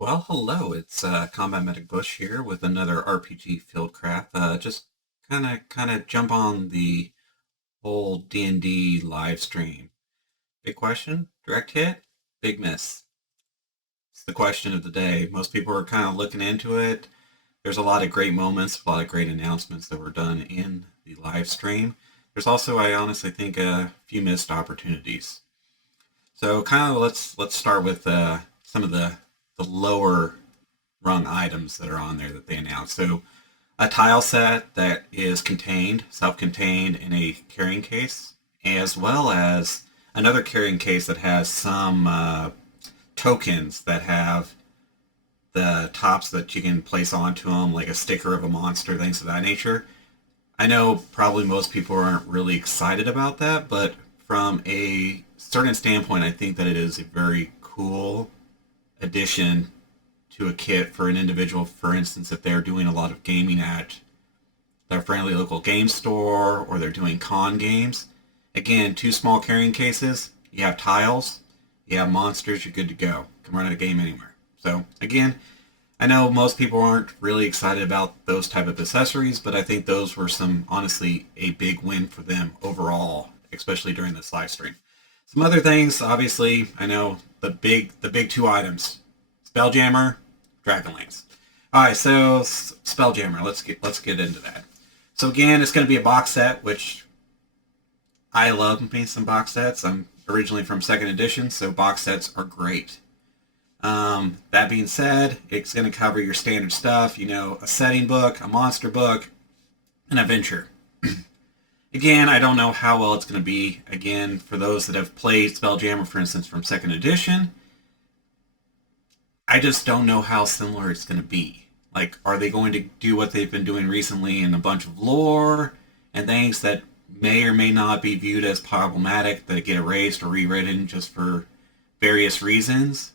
Well, hello. It's Combat Medic Bush here with another RPG Fieldcraft. Just kind of jump on the whole D&D live stream. Big question, direct hit, big miss. It's the question of the day. Most people are kind of looking into it. There's a lot of great moments, a lot of great announcements that were done in the live stream. There's also, I honestly think, a few missed opportunities. So, kind of let's start with some of the lower rung items that are on there that they announced. So a tile set that is contained, self-contained in a carrying case, as well as another carrying case that has some tokens that have the tops that you can place onto them, like a sticker of a monster, things of that nature. I know probably most people aren't really excited about that, but from a certain standpoint, I think that it is a very cool addition to a kit for an individual. For instance, if they're doing a lot of gaming at their friendly local game store or they're doing con games. Again, two small carrying cases, you have tiles, you have monsters, you're good to go. Can run a game anywhere. So again, I know most people aren't really excited about those type of accessories, but I think those were honestly, a big win for them overall, especially during this live stream. Some other things, obviously, I know the big two items, Spelljammer, Dragonlance. All right, so Spelljammer, let's get into that. So again, it's going to be a box set, which I love me some box sets. I'm originally from second edition, so box sets are great. That being said, it's going to cover your standard stuff, a setting book, a monster book, an adventure. Again, I don't know how well it's going to be. Again, for those that have played Spelljammer, for instance, from second edition, I just don't know how similar it's going to be. Like, are they going to do what they've been doing recently in a bunch of lore and things that may or may not be viewed as problematic that get erased or rewritten just for various reasons?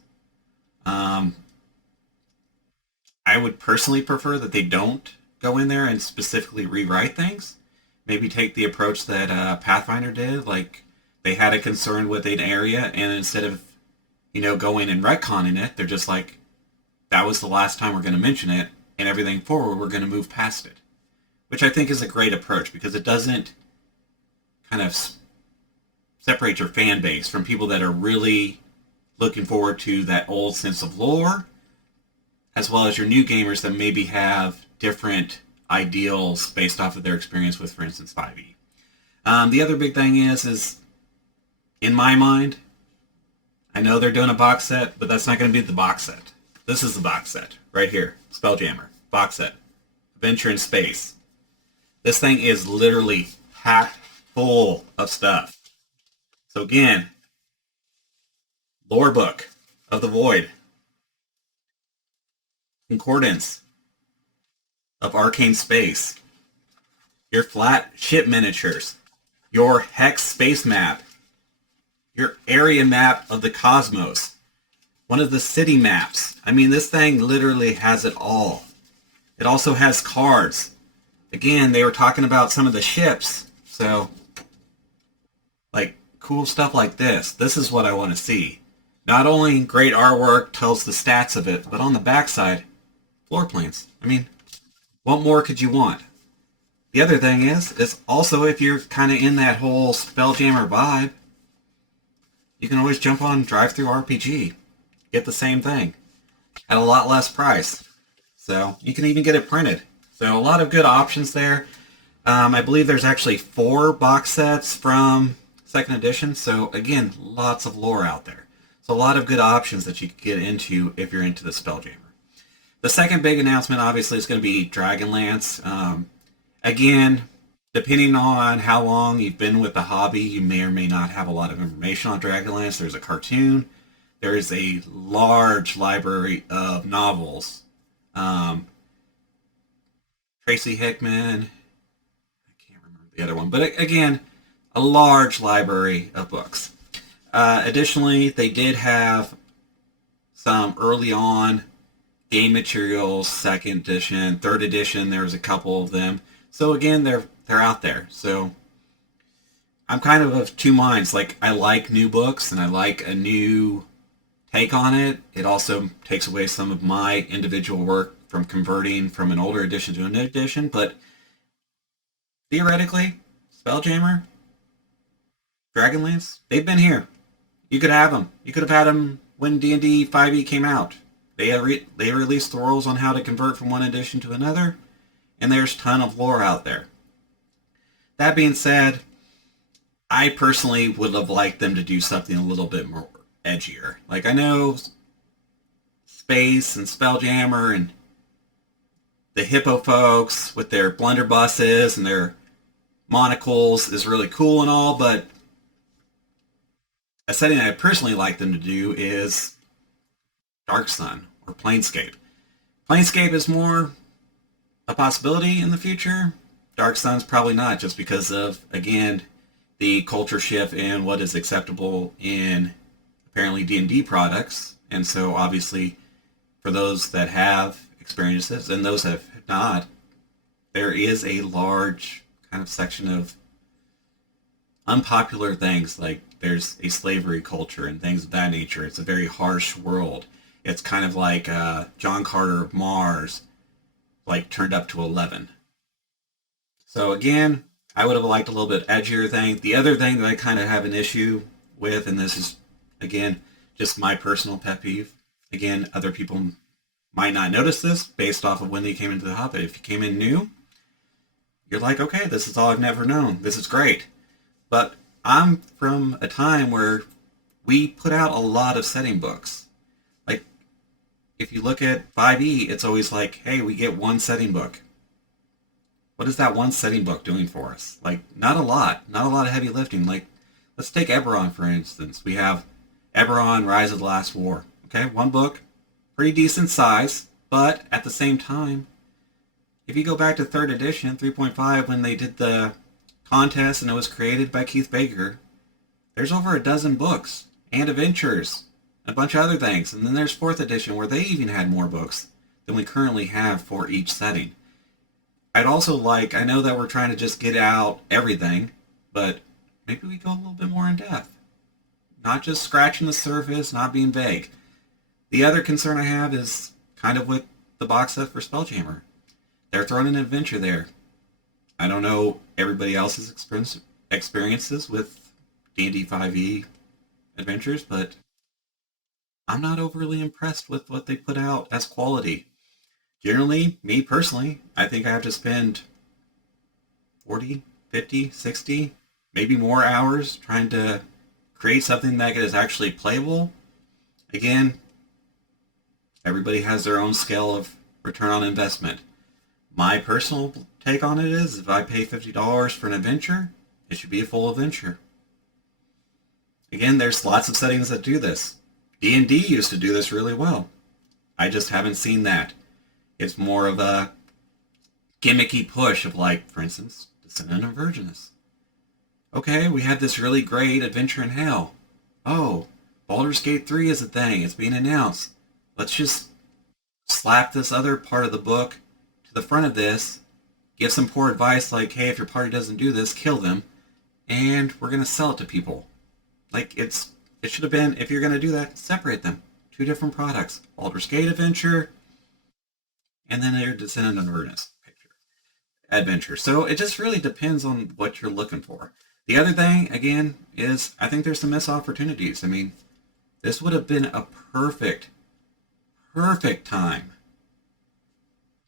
I would personally prefer that they don't go in there and specifically rewrite things. Maybe take the approach that Pathfinder did. Like, they had a concern with an area, and instead of going and retconning it, they're just like, that was the last time we're going to mention it, and everything forward, we're going to move past it. Which I think is a great approach because it doesn't kind of separate your fan base from people that are really looking forward to that old sense of lore, as well as your new gamers that maybe have different ideals based off of their experience with, for instance, 5e. The other big thing is in my mind, I know they're doing a box set, but that's not going to be the box set. This is the box set right here. Spelljammer. Box set. Adventure in Space. This thing is literally packed full of stuff. So again, lore book of the Void. Concordance of Arcane Space. Your flat ship miniatures. Your hex space map. Your area map of the cosmos. One of the city maps. I mean, this thing literally has it all. It also has cards. Again, they were talking about some of the ships. So, like, cool stuff like this. This is what I want to see. Not only great artwork tells the stats of it, but on the backside, floor plans. I mean, what more could you want? The other thing is also if you're kind of in that whole Spelljammer vibe, you can always jump on Drive-Thru RPG. Get the same thing at a lot less price. So you can even get it printed. So a lot of good options there. I believe there's actually 4 box sets from second edition. So again, lots of lore out there. So a lot of good options that you can get into if you're into the Spelljammer. The second big announcement obviously is going to be Dragonlance. Again, depending on how long you've been with the hobby, you may or may not have a lot of information on Dragonlance. There's a cartoon. There is a large library of novels. Tracy Hickman, I can't remember the other one, but again, a large library of books. Additionally, they did have some early on game materials, second edition, third edition. There's a couple of them. So again, they're out there. So I'm kind of two minds. Like, I like new books and I like a new take on it. It also takes away some of my individual work from converting from an older edition to a new edition, but theoretically, Spelljammer, Dragonlance, they've been here. You could have them. You could have had them when D&D 5e came out. They released the rules on how to convert from one edition to another, and there's a ton of lore out there. That being said, I personally would have liked them to do something a little bit more edgier. Like, I know Space and Spelljammer and the Hippo folks with their blunderbusses and their monocles is really cool and all, but a setting I personally like them to do is Dark Sun or Planescape. Planescape is more a possibility in the future. Dark Sun's probably not, just because of, again, the culture shift in what is acceptable in apparently D&D products. And so obviously for those that have experiences and those that have not, there is a large kind of section of unpopular things, like there's a slavery culture and things of that nature. It's a very harsh world. It's kind of like John Carter of Mars, like turned up to 11. So again, I would have liked a little bit edgier thing. The other thing that I kind of have an issue with, and this is, again, just my personal pet peeve. Again, other people might not notice this based off of when they came into the hobby. If you came in new, you're like, okay, this is all I've never known. This is great. But I'm from a time where we put out a lot of setting books. Like, if you look at 5e, it's always like, hey, we get one setting book. What is that one setting book doing for us? Like, not a lot. Not a lot of heavy lifting. Like, let's take Eberron, for instance. We have Eberron, Rise of the Last War. Okay, one book, pretty decent size, but at the same time, if you go back to 3rd edition, 3.5, when they did the contest and it was created by Keith Baker, there's over a dozen books and adventures, a bunch of other things. And then there's 4th edition, where they even had more books than we currently have for each setting. I'd also like, I know that we're trying to just get out everything, but maybe we go a little bit more in depth. Not just scratching the surface, not being vague. The other concern I have is kind of with the box set for Spelljammer. They're throwing an adventure there. I don't know everybody else's experiences with D&D 5e adventures, but I'm not overly impressed with what they put out as quality. Generally, me personally, I think I have to spend 40, 50, 60, maybe more hours trying to create something that is actually playable. Again, everybody has their own scale of return on investment. My personal take on it is, if I pay $50 for an adventure, it should be a full adventure. Again, there's lots of settings that do this. D&D used to do this really well. I just haven't seen that. It's more of a gimmicky push of, like, for instance, Descendant of Virginus. Okay, we have this really great adventure in hell. Oh, Baldur's Gate 3 is a thing. It's being announced. Let's just slap this other part of the book to the front of this, give some poor advice like, hey, if your party doesn't do this, kill them, and we're going to sell it to people. Like, it should have been, if you're going to do that, separate them. 2 different products. Baldur's Gate adventure, and then their Descendant of Virginus adventure. So it just really depends on what you're looking for. The other thing, again, is I think there's some missed opportunities. I mean, this would have been a perfect time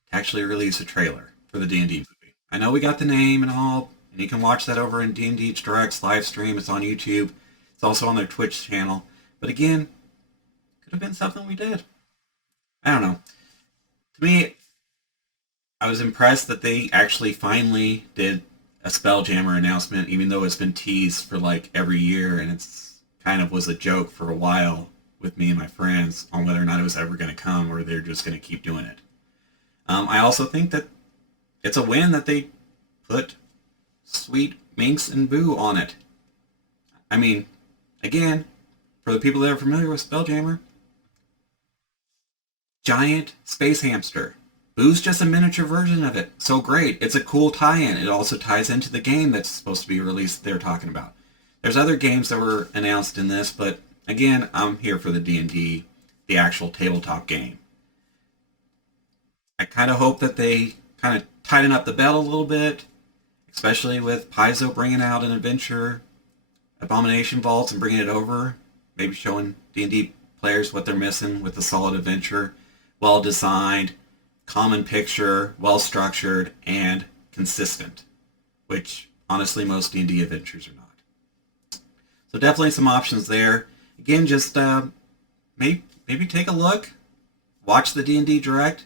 to actually release a trailer for the D&D movie. I know we got the name and all, and you can watch that over in D&D Direct's live stream. It's on YouTube. It's also on their Twitch channel. But again, could have been something we did. I don't know. To me, I was impressed that they actually finally did a Spelljammer announcement, even though it's been teased for like every year, and it's kind of was a joke for a while with me and my friends on whether or not it was ever going to come or they're just going to keep doing it. I also think that it's a win that they put Sweet Minx and Boo on it. I mean, again, for the people that are familiar with Spelljammer, giant space hamster. Boo's just a miniature version of it. So great. It's a cool tie-in. It also ties into the game that's supposed to be released they're talking about. There's other games that were announced in this, but Again, I'm here for the D&D, the actual tabletop game. I kind of hope that they kind of tighten up the belt a little bit, especially with Paizo bringing out an adventure, Abomination Vaults, and bringing it over. Maybe showing D&D players what they're missing with a solid adventure, well designed, common picture, well structured, and consistent, which honestly most D&D adventures are not. So definitely some options there. Again, just maybe take a look, watch the D&D Direct.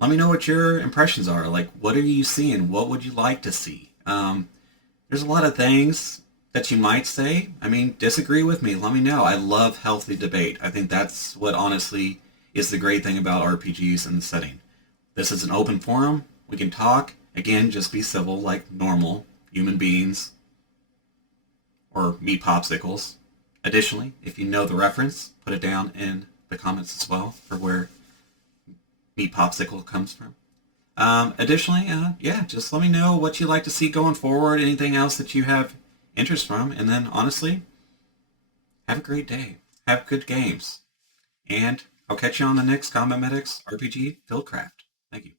Let me know what your impressions are. Like, what are you seeing? What would you like to see? There's a lot of things that you might say. I mean, disagree with me. Let me know. I love healthy debate. I think that's what honestly is the great thing about RPGs in the setting. This is an open forum. We can talk. Again, just be civil like normal human beings or meat popsicles. Additionally, if you know the reference, put it down in the comments as well for where meat popsicle comes from. Additionally, yeah, just let me know what you'd like to see going forward, anything else that you have interest from, and then honestly, have a great day. Have good games. And I'll catch you on the next Combat Medics RPG Fieldcraft. Thank you.